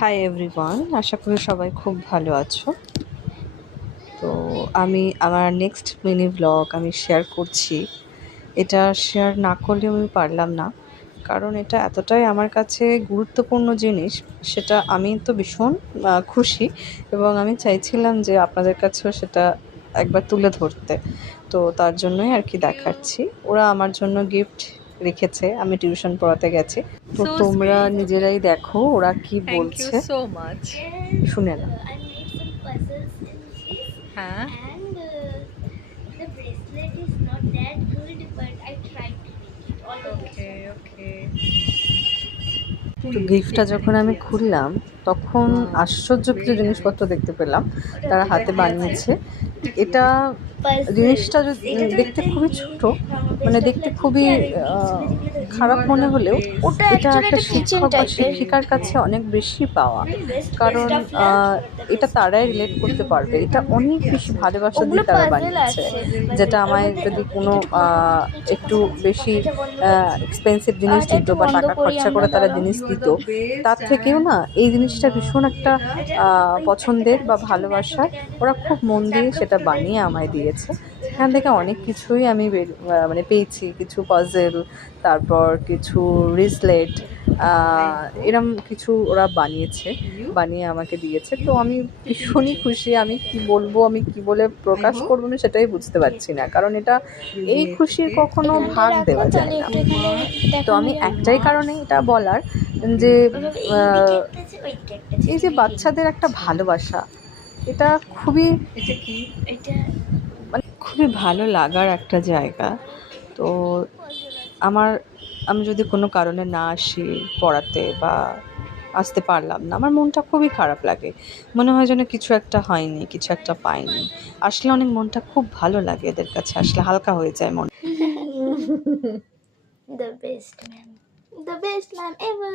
Hi everyone, আশা করি সবাই খুব ভালো আছো। তো আমি আমার নেক্সট মিনি ব্লগ আমি শেয়ার করছি। এটা শেয়ার না করলেও আমি পারলাম না, কারণ এটা এতটাই আমার কাছে গুরুত্বপূর্ণ জিনিস। সেটা আমি তো ভীষণ খুশি, এবং আমি চাইছিলাম যে আপনাদের কাছেও সেটা একবার তুলে ধরতে। তো তার জন্যই আর কি দেখাচ্ছি। ওরা আমার জন্য গিফট রেখেছে, আমি টিউশন পড়াতে গেছি। তো So তোমরা sweet. নিজেরাই দেখো ওরা কি Thank you বলছে, so much. শুনে না। I made some puzzles in this, Huh? and the bracelet is not that good, but I tried to make it. All the best. Okay. তো গিফটটা যখন আমি খুললাম তখন আশ্চর্য কিছু জিনিসপত্র দেখতে পেলাম তারা হাতে বানিয়েছে। এটা জিনিসটা দেখতে খুবই ছোট, মানে দেখতে খুবই খারাপ মনে হলেও এটা একটা শিক্ষক বা শিক্ষিকার কাছে অনেক বেশি পাওয়া, কারণ এটা তারাই রিলেট করতে পারবে। এটা অনেক বেশি ভালোবাসা দিয়ে তারা বানিয়েছে, যেটা আমায় যদি কোনো একটু বেশি এক্সপেন্সিভ জিনিস দিত বা টাকা খরচা করে তারা জিনিস দিত, তার থেকেও না এই জিনিসটা ভীষণ একটা পছন্দের বা ভালোবাসার। ওরা খুব মন দিয়ে সেটা বানিয়ে আমায় দিয়েছে। এখান থেকে অনেক কিছুই আমি মানে পেয়েছি, কিছু পাজেল, তারপর কিছু রিসলেট, এরম কিছু ওরা বানিয়ে আমাকে দিয়েছে। তো আমি ভীষণই খুশি। আমি কি বলবো, আমি কি বলে প্রকাশ করবো আমি সেটাই বুঝতে পারছি না, কারণ এই খুশির কখনো ভাগ দেওয়া যায় না। তো আমি একটাই কারণে এটা বলার, যে এই যে বাচ্চাদের একটা ভালোবাসা, এটা খুবই মানে খুবই ভালো লাগার একটা জায়গা। তো আমি যদি কোনো কারণে না আসি পড়াতে বা আসতে পারলাম না, আমার মনটা খুবই খারাপ লাগে। মনে হয় যেন কিছু একটা হয়নি, কিছু একটা পাইনি। আসলে অনেক মনটা খুব ভালো লাগে, এদের কাছে আসলে হালকা হয়ে যায় মন। The best ma'am. The best ma'am ever.